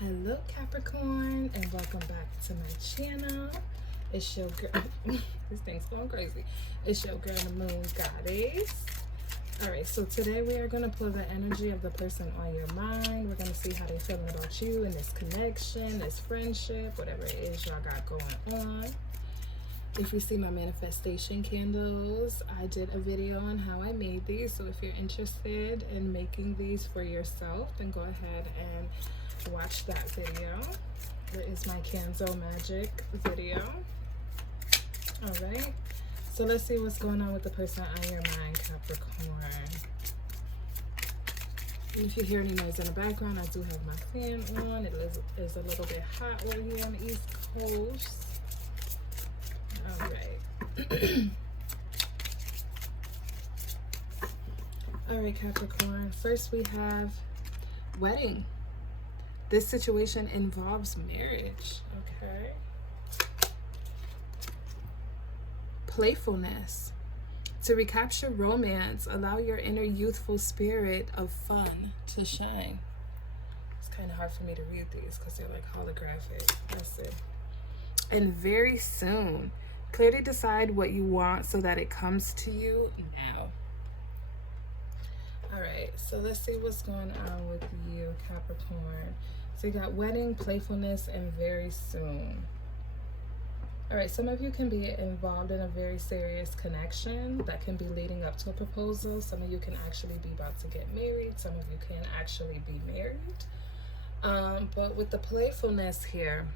Hello Capricorn, and welcome back to my channel. It's your girl. This thing's going crazy. It's your girl, the Moon Goddess. Alright, so today we are going to pull the energy of the person on your mind. We're going to see how they're feeling about you and this connection, this friendship, whatever it is y'all got going on. If you see my manifestation candles, I did a video on how I made these. So if you're interested in making these for yourself, then go ahead and watch that video. There is my Canzo Magic video. All right, so let's see what's going on with the person on your mind, Capricorn. If you hear any noise in the background, I do have my fan on. It is a little bit hot right here on the East Coast. All right. All right, Capricorn. First we have wedding. This situation involves marriage, okay? Playfulness. To recapture romance, allow your inner youthful spirit of fun to shine. It's kind of hard for me to read these because they're like holographic. Let's see. And very soon, clearly decide what you want so that it comes to you now. All right, so let's see what's going on with you, Capricorn. So you got wedding, playfulness, and very soon. All right, some of you can be involved in a very serious connection that can be leading up to a proposal. Some of you can actually be about to get married. Some of you can actually be married. But with the playfulness here,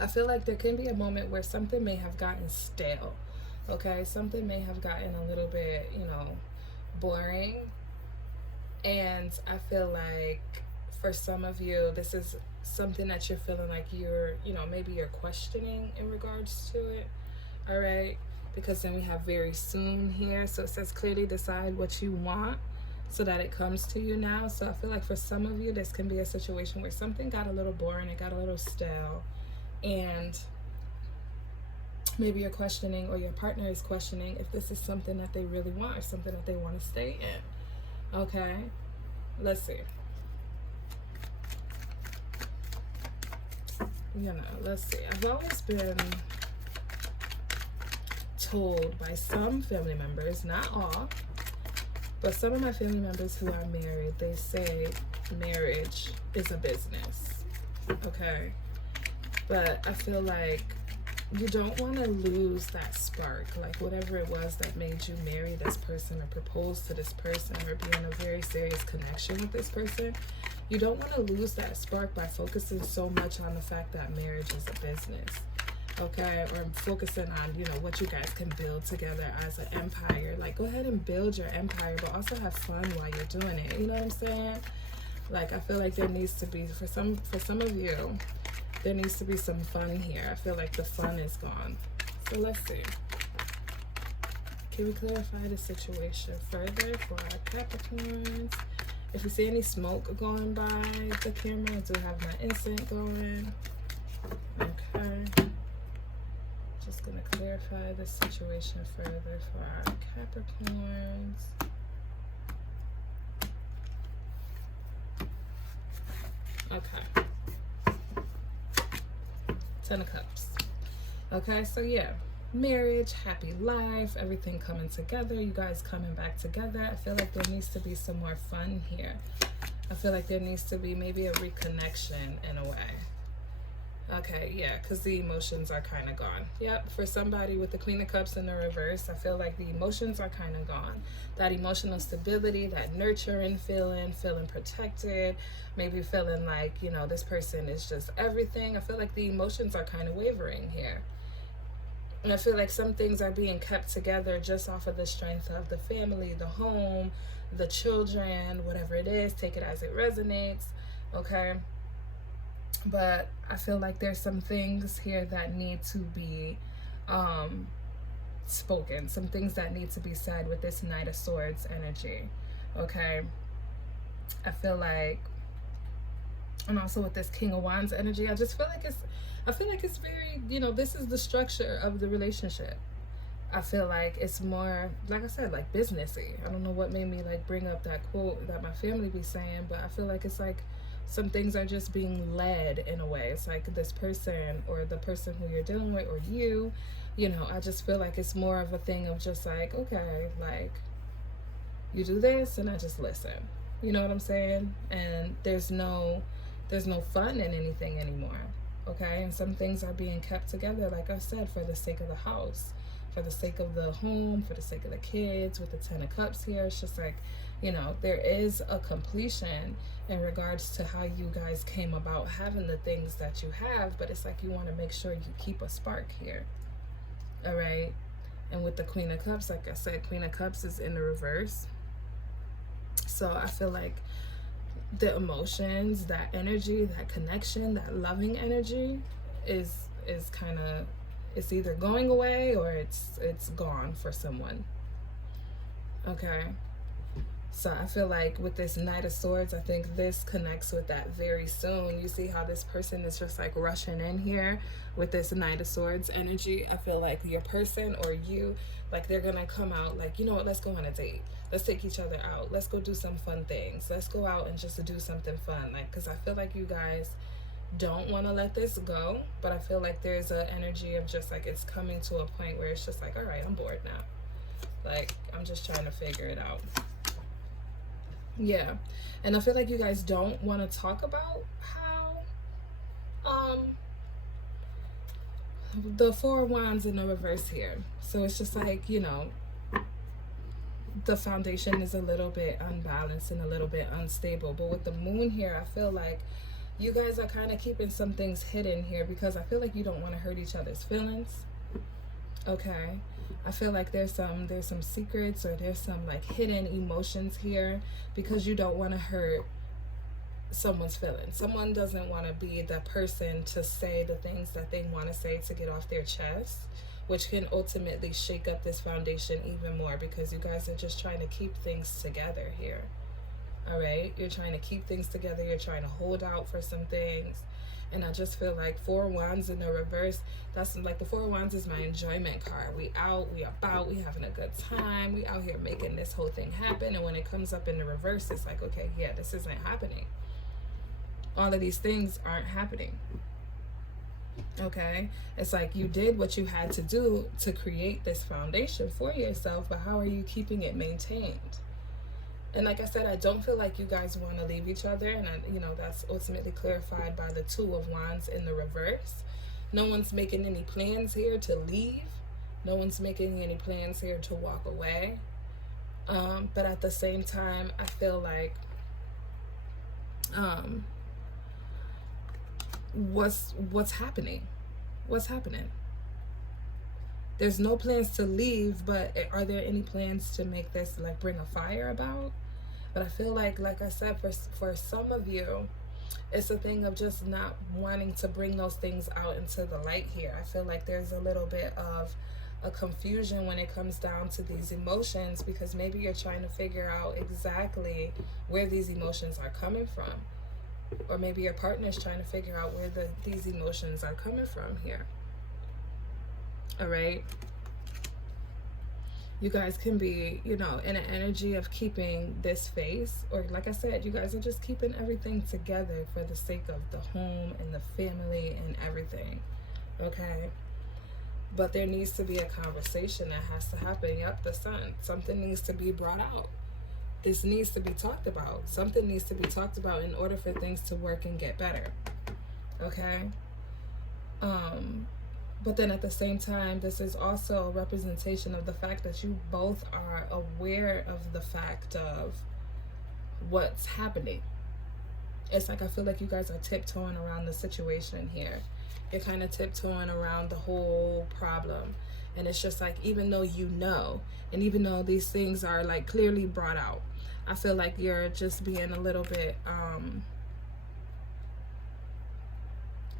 I feel like there can be a moment where something may have gotten stale, okay? Something may have gotten a little bit, boring. And I feel like for some of you, this is something that you're feeling like you're, maybe you're questioning in regards to it, all right? Because then we have very soon here. So it says clearly decide what you want so that it comes to you now. So I feel like for some of you, this can be a situation where something got a little boring, it got a little stale, and maybe you're questioning, or your partner is questioning, if this is something that they really want or something that they want to stay in. Okay, let's see. Let's see. I've always been told by some family members, not all, but some of my family members who are married, they say marriage is a business. Okay, but I feel like you don't want to lose that spark, like whatever it was that made you marry this person or propose to this person or be in a very serious connection with this person. You don't want to lose that spark by focusing so much on the fact that marriage is a business, okay? Or focusing on, what you guys can build together as an empire. Like, go ahead and build your empire, but also have fun while you're doing it. You know what I'm saying? Like, I feel like there needs to be, for some of you, there needs to be some fun here. I feel like the fun is gone. So let's see. Can we clarify the situation further for our Capricorns? If you see any smoke going by the camera, I do have my incense going. Okay. Just going to clarify the situation further for our Capricorns. Okay. 10 of Cups. Okay, so yeah, marriage, happy life, everything coming together, you guys coming back together. I feel like there needs to be some more fun here. I feel like there needs to be maybe a reconnection in a way. Okay, yeah, because the emotions are kind of gone. Yep, for somebody with the Queen of Cups in the reverse, I feel like the emotions are kind of gone. That emotional stability, that nurturing feeling protected, maybe feeling like, this person is just everything. I feel like the emotions are kind of wavering here. And I feel like some things are being kept together just off of the strength of the family, the home, the children, whatever it is, take it as it resonates, okay? But I feel like there's some things here that need to be spoken, some things that need to be said with this Knight of Swords energy, okay? I feel like, and also with this King of Wands energy, I feel like it's very, this is the structure of the relationship. I feel like it's more, like I said, like businessy. I don't know what made me like bring up that quote that my family be saying, but I feel like it's like Some things are just being led in a way. It's like this person or the person who you're dealing with or you know, I just feel like it's more of a thing of just like, okay, like you do this and I just listen. You know what I'm saying? And there's no fun in anything anymore. Okay? And some things are being kept together, like I said, for the sake of the house, for the sake of the home, for the sake of the kids. With the 10 of Cups here, it's just like, you know, there is a completion in regards to how you guys came about having the things that you have, but it's like you want to make sure you keep a spark here. All right? And with the Queen of Cups, like I said, Queen of Cups is in the reverse. So I feel like the emotions, that energy, that connection, that loving energy is kind of, it's either going away or it's gone for someone. Okay? So I feel like with this Knight of Swords, I think this connects with that very soon. You see how this person is just like rushing in here with this Knight of Swords energy. I feel like your person or you, like they're gonna come out like, you know what, let's go on a date. Let's take each other out. Let's go do some fun things. Let's go out and just do something fun. Like, because I feel like you guys don't want to let this go, but I feel like there's an energy of just like it's coming to a point where it's just like, all right, I'm bored now. Like, I'm just trying to figure it out. Yeah. And I feel like you guys don't want to talk about how the Four of Wands in the reverse here. So it's just like, you know, the foundation is a little bit unbalanced and a little bit unstable. But with the Moon here, I feel like you guys are kind of keeping some things hidden here because I feel like you don't want to hurt each other's feelings. Okay? I feel like there's some secrets or there's some like hidden emotions here because you don't want to hurt someone's feelings. Someone doesn't want to be the person to say the things that they want to say to get off their chest, which can ultimately shake up this foundation even more because you guys are just trying to keep things together here. All right? You're trying to keep things together. You're trying to hold out for some things. And I just feel like Four of Wands in the reverse, that's like the Four of Wands is my enjoyment card. We out, we about, we having a good time. We out here making this whole thing happen. And when it comes up in the reverse, it's like, okay, yeah, this isn't happening. All of these things aren't happening. Okay? It's like you did what you had to do to create this foundation for yourself, but how are you keeping it maintained? And like I said, I don't feel like you guys want to leave each other. And, you know, that's ultimately clarified by the Two of Wands in the reverse. No one's making any plans here to leave. No one's making any plans here to walk away. But at the same time, I feel like what's happening? What's happening? There's no plans to leave, but are there any plans to make this, like, bring a fire about? But I feel like I said, for some of you, it's a thing of just not wanting to bring those things out into the light here. I feel like there's a little bit of a confusion when it comes down to these emotions because maybe you're trying to figure out exactly where these emotions are coming from. Or maybe your partner's trying to figure out where these emotions are coming from here. All right? You guys can be, you know, in an energy of keeping this face, or like I said, you guys are just keeping everything together for the sake of the home and the family and everything. Okay? But there needs to be a conversation that has to happen. Yep, the Sun. Something needs to be brought out. This needs to be talked about. Something needs to be talked about in order for things to work and get better. Okay? But then at the same time, this is also a representation of the fact that you both are aware of the fact of what's happening. It's like I feel like you guys are tiptoeing around the situation here. You're kind of tiptoeing around the whole problem. And it's just like, even though you know, and even though these things are like clearly brought out, I feel like you're just being a little bit,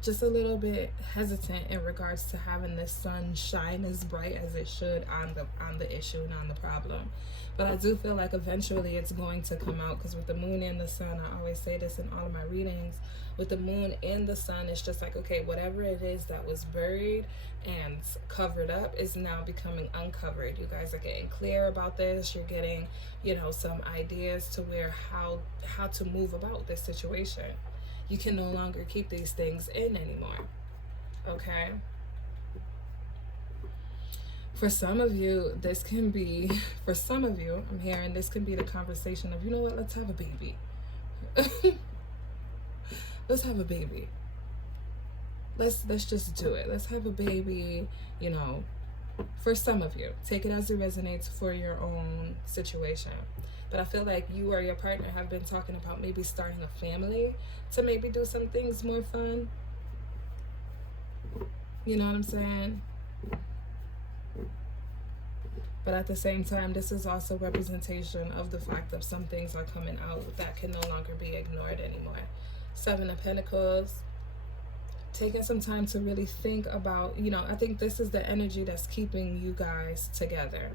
just a little bit hesitant in regards to having the sun shine as bright as it should on the issue and on the problem. But I do feel like eventually it's going to come out, because with the moon and the sun, I always say this in all of my readings, with the moon and the sun, it's just like, okay, whatever it is that was buried and covered up is now becoming uncovered. You guys are getting clear about this. You're getting, you know, some ideas to where how to move about this situation. You can no longer keep these things in anymore. Okay? For some of you, this can be, for some of you, I'm hearing this can be the conversation of, you know what, let's have a baby. Let's have a baby. Let's just do it. Let's have a baby, you know. For some of you, take it as it resonates for your own situation. But I feel like you or your partner have been talking about maybe starting a family to maybe do some things more fun. You know what I'm saying? But at the same time, this is also representation of the fact that some things are coming out that can no longer be ignored anymore. 7 of Pentacles. Taking some time to really think about, you know, I think this is the energy that's keeping you guys together.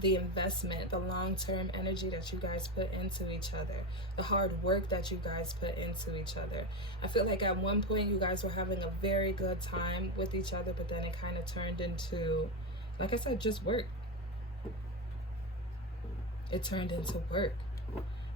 The investment, the long-term energy that you guys put into each other, the hard work that you guys put into each other. I feel like at one point you guys were having a very good time with each other, but then it kind of turned into, like I said, just work. It turned into work.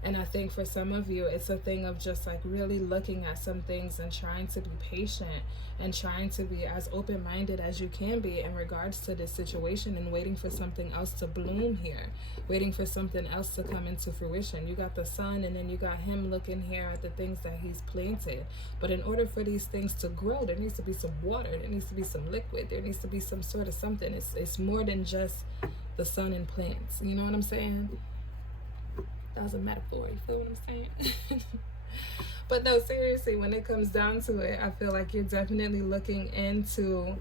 And I think for some of you, it's a thing of just like really looking at some things and trying to be patient and trying to be as open-minded as you can be in regards to this situation and waiting for something else to bloom here, waiting for something else to come into fruition. You got the sun, and then you got him looking here at the things that he's planted. But in order for these things to grow, there needs to be some water, there needs to be some liquid, there needs to be some sort of something. It's more than just the sun and plants. You know what I'm saying? That was a metaphor, you feel what I'm saying? But no, seriously, when it comes down to it, I feel like you're definitely looking into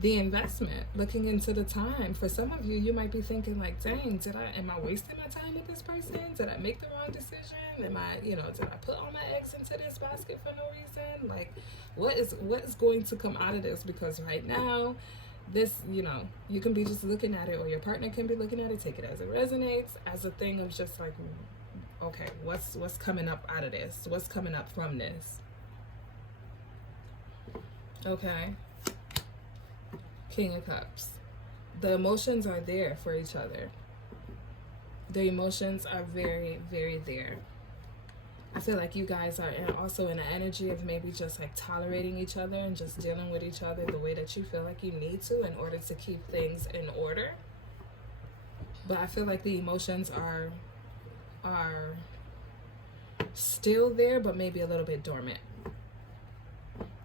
the investment, looking into the time. For some of you, you might be thinking like, dang, am I wasting my time with this person? Did I make the wrong decision? Did I put all my eggs into this basket for no reason? Like, what is going to come out of this? Because right now, this, you know, you can be just looking at it, or your partner can be looking at it, take it as it resonates, as a thing of just like, okay, what's coming up out of this? What's coming up from this? Okay. King of Cups. The emotions are there for each other. The emotions are very, very there. I feel like you guys are also in an energy of maybe just like tolerating each other and just dealing with each other the way that you feel like you need to in order to keep things in order. But I feel like the emotions are still there, but maybe a little bit dormant.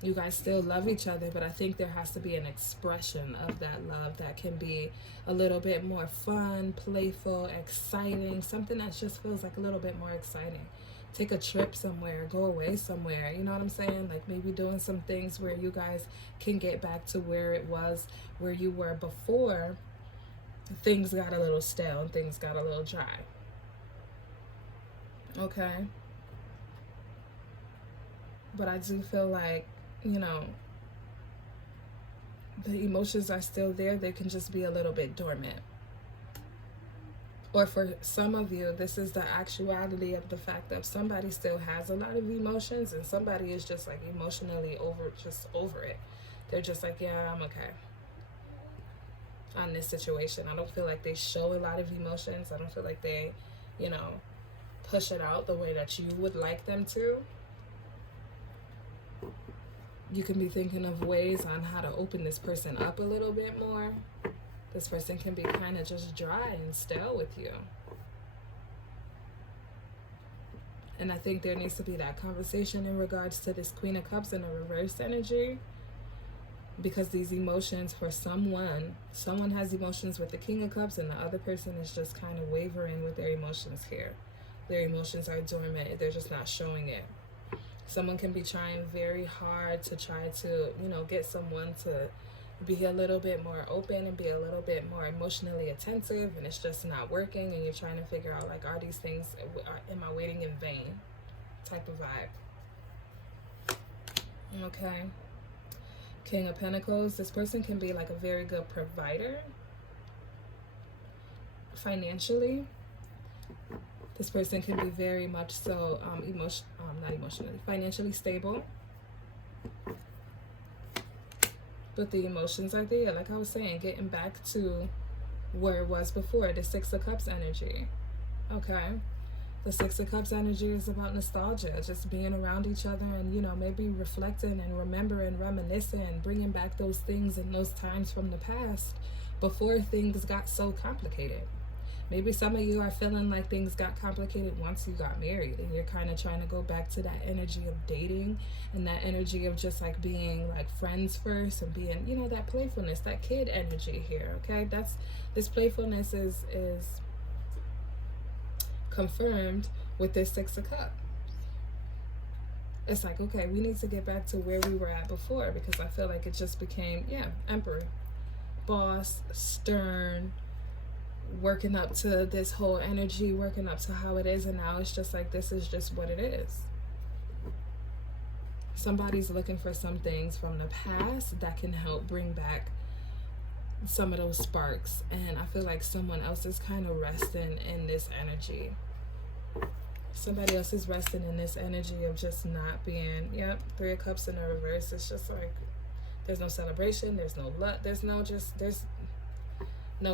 You guys still love each other, but I think there has to be an expression of that love that can be a little bit more fun, playful, exciting, something that just feels like a little bit more exciting. Take a trip somewhere, go away somewhere, you know what I'm saying? Like maybe doing some things where you guys can get back to where it was, where you were before things got a little stale and things got a little dry. Okay? But I do feel like, you know, the emotions are still there. They can just be a little bit dormant. Or for some of you, this is the actuality of the fact that somebody still has a lot of emotions and somebody is just like emotionally over it. They're just like, yeah, I'm okay on this situation. I don't feel like they show a lot of emotions. I don't feel like they, you know, push it out the way that you would like them to. You can be thinking of ways on how to open this person up a little bit more. This person can be kind of just dry and stale with you. And I think there needs to be that conversation in regards to this Queen of Cups and the reverse energy. Because these emotions for someone has emotions with the King of Cups and the other person is just kind of wavering with their emotions here. Their emotions are dormant. They're just not showing it. Someone can be trying very hard to try to, you know, get someone to be a little bit more open and be a little bit more emotionally attentive, and it's just not working, and you're trying to figure out, like, are these things, am I waiting in vain type of vibe. Okay. King of Pentacles. This person can be like a very good provider financially. This person can be very much so financially stable. But the emotions are there. Like I was saying, getting back to where it was before, the Six of Cups energy. Okay. The Six of Cups energy is about nostalgia, just being around each other and, you know, maybe reflecting and remembering, reminiscing, and bringing back those things and those times from the past before things got so complicated. Maybe some of you are feeling like things got complicated once you got married, and you're kind of trying to go back to that energy of dating and that energy of just like being like friends first and being, you know, that playfulness, that kid energy here, okay? That's, this playfulness is confirmed with this Six of Cups. It's like, okay, we need to get back to where we were at before, because I feel like it just became, yeah, emperor, boss, stern, working up to this whole energy, working up to how it is, and now it's just like, this is just what it is. Somebody's looking for some things from the past that can help bring back some of those sparks, and I feel like someone else is kind of resting in this energy. Somebody else is resting in this energy of just not being, yep, Three of Cups in the reverse. It's just like, there's no celebration, there's no luck, there's no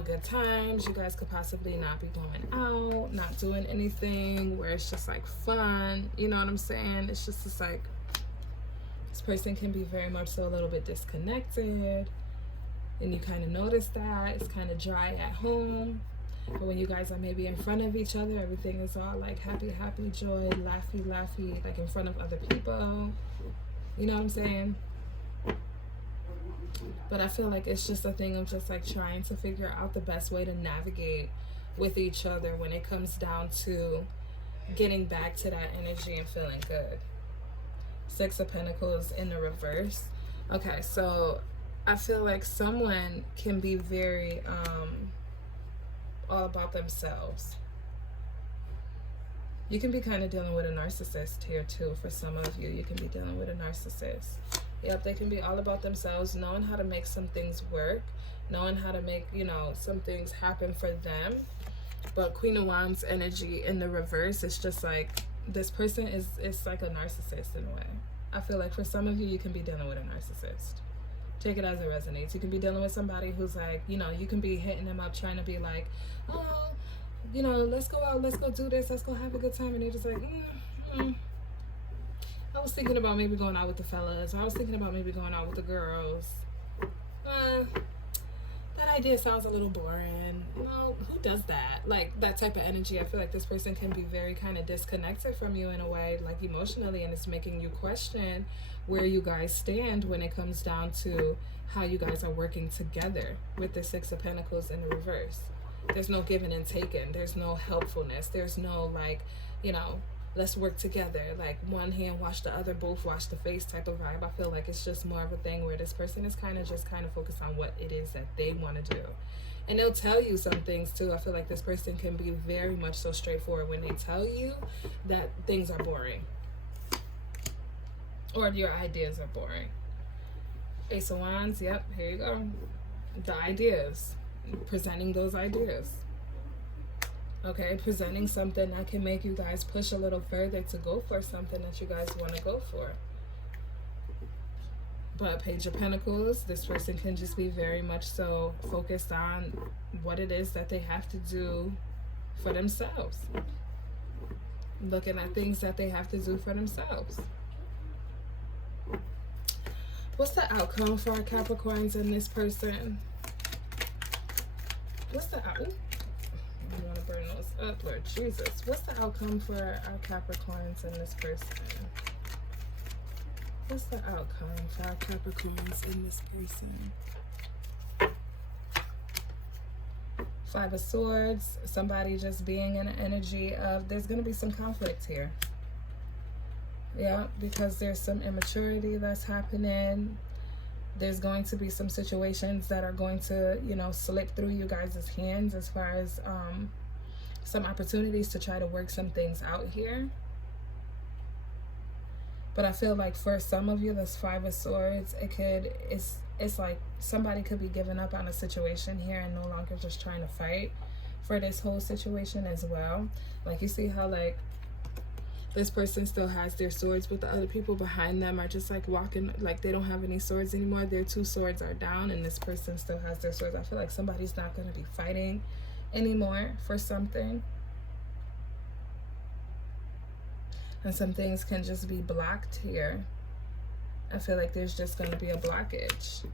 good times. You guys could possibly not be going out, not doing anything where it's just like fun, you know what I'm saying? It's just like, this person can be very much so a little bit disconnected, and you kind of notice that it's kind of dry at home. But when you guys are maybe in front of each other, everything is all like happy, happy, joy, laughy, laughy, like in front of other people. You know what I'm saying? But I feel like it's just a thing of just like trying to figure out the best way to navigate with each other when it comes down to getting back to that energy and feeling good. Six of Pentacles in the reverse. Okay, so I feel like someone can be very all about themselves. You can be kind of dealing with a narcissist here too. For some of you, you can be dealing with a narcissist. Yep, they can be all about themselves, knowing how to make some things work, knowing how to make, you know, some things happen for them. But Queen of Wands energy in the reverse, it's just like, this person is like a narcissist in a way. I feel like for some of you, you can be dealing with a narcissist. Take it as it resonates. You can be dealing with somebody who's like, you know, you can be hitting them up trying to be like, oh, you know, let's go out, let's go do this, let's go have a good time. And you're just like, I was thinking about maybe going out with the fellas. I was thinking about maybe going out with the girls. That idea sounds a little boring. You know, who does that? Like, that type of energy. I feel like this person can be very kind of disconnected from you in a way, like emotionally, and it's making you question where you guys stand when it comes down to how you guys are working together with the Six of Pentacles in the reverse. There's no giving and taking. There's no helpfulness. There's no, like, you know, let's work together, like one hand wash the other, both wash the face type of vibe. I feel like it's just more of a thing where this person is kind of focused on what it is that they want to do. And they'll tell you some things too. I feel like this person can be very much so straightforward when they tell you that things are boring or your ideas are boring. Ace of Wands, yep, here you go. The ideas, presenting those ideas. Okay, presenting something that can make you guys push a little further to go for something that you guys want to go for. But Page of Pentacles, this person can just be very much so focused on what it is that they have to do for themselves. Looking at things that they have to do for themselves. What's the outcome for our Capricorns and this person? What's the outcome? I want to burn those up, Lord Jesus. What's the outcome for our Capricorns and this person? What's the outcome for our Capricorns and this person? Five of Swords. Somebody just being in an energy of, there's going to be some conflict here. Yeah, because there's some immaturity that's happening. There's going to be some situations that are going to, you know, slip through you guys' hands as far as some opportunities to try to work some things out here. But I feel like for some of you, this Five of Swords, it's like somebody could be giving up on a situation here and no longer just trying to fight for this whole situation as well. Like, you see how, like, this person still has their swords, but the other people behind them are just like walking, like they don't have any swords anymore. Their two swords are down and this person still has their swords. I feel like somebody's not going to be fighting anymore for something. And some things can just be blocked here. I feel like there's just going to be a blockage.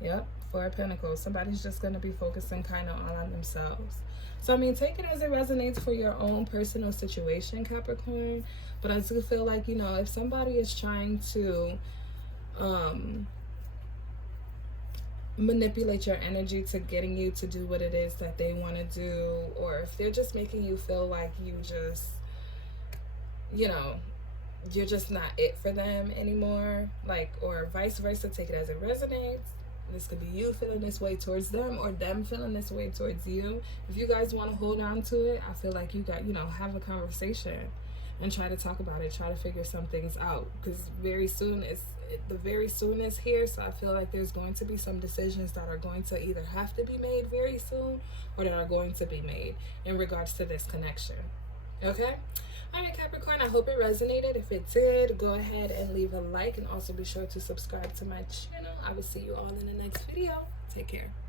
Yep, Four of Pentacles. Somebody's just going to be focusing kind of all on themselves. So, I mean, take it as it resonates for your own personal situation, Capricorn. But I do feel like, you know, if somebody is trying to manipulate your energy to getting you to do what it is that they want to do, or if they're just making you feel like you just, you know, you're just not it for them anymore, like, or vice versa, take it as it resonates. This could be you feeling this way towards them, or them feeling this way towards you. If you guys want to hold on to it, I feel like you got, you know, have a conversation and try to talk about it, try to figure some things out, because very soon the very soon is here. So I feel like there's going to be some decisions that are going to either have to be made very soon, or that are going to be made in regards to this connection. Okay? Alright, Capricorn, I hope it resonated. If it did, go ahead and leave a like, and also be sure to subscribe to my channel. I will see you all in the next video. Take care.